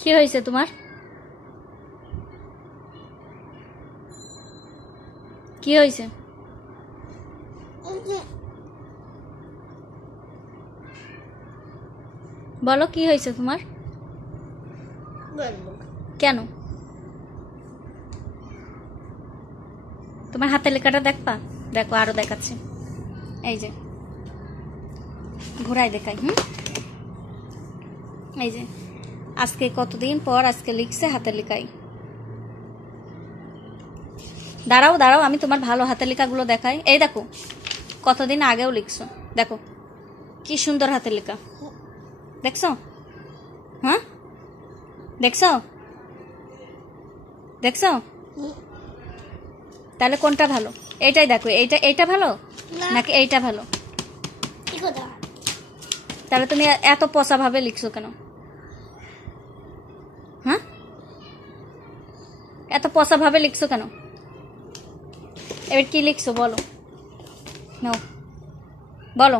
কি হয়েছে তোমার? কি হয়েছে? বলো কি হয়েছে তোমার? কেন? তোমার হাতের লেখাটা দেখবা? দেখো আরো দেখাচ্ছি, এই যে ঘোরাই দেখাই। এই যে আজকে কতদিন পর আজকে লিখছে হাতের লেখাই। দাঁড়াও দাঁড়াও, আমি তোমার ভালো হাতের লেখাগুলো দেখাই। এই দেখো কতদিন আগেও লিখছো, দেখো কি সুন্দর হাতের লেখা, দেখছো? হ্যাঁ দেখছো? দেখছো? তাহলে কোনটা ভালো? এইটাই দেখো, এইটা ভালো নাকি এইটা ভালো? তাহলে তুমি এত পচা ভাবে লিখছো কেন? হ্যাঁ, এত পচা ভাবে লিখছো কেন? এবার কি লিখছো বলো, নাও বলো।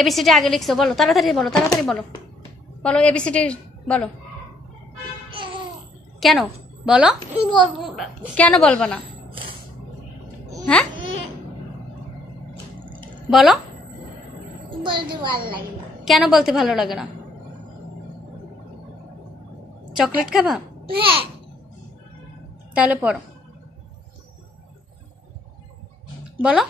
এবিসিডি আগে লিখছো, বলো তাড়াতাড়ি বলো, তাড়াতাড়ি বলো, বলো এবিসিডি বলো। কেন বলো? কেন বলবো না? হ্যাঁ বলো, কেন বলতে ভালো লাগে না? চকলেট খাবা? তাহলে পড়ো, বলো।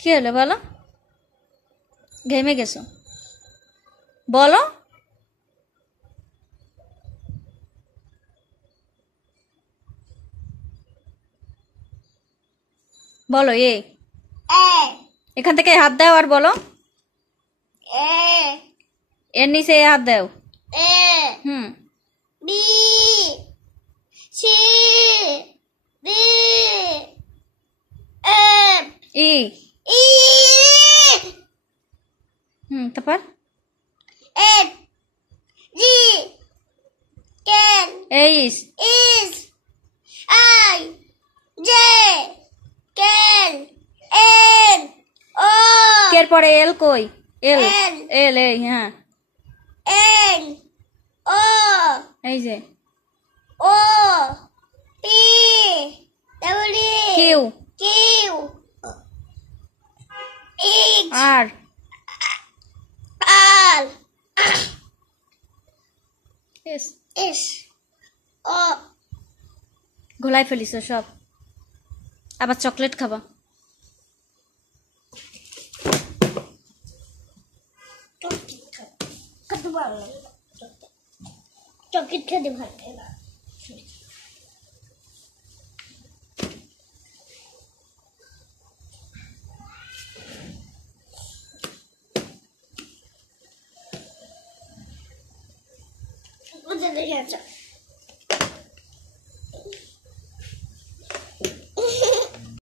কি হলো বলো? ঘেমে গেছো, বলো। বলো এখান থেকে হাত দাও আর বলো। এর নিচে হাত দাও। B C D F E E তারপর এফ জি কেন এইচ ইস আই জে কেন এন ও কের পরে এল কই? এল এল এল এই হ্যাঁ, এন ও এই যে O P W Q Q H R R S. S ও ঘোলাই ফেলিস সব, আবার চকলেট খাবা। চকলেট খেতে ভালো লাগে না। বুঝে দেখে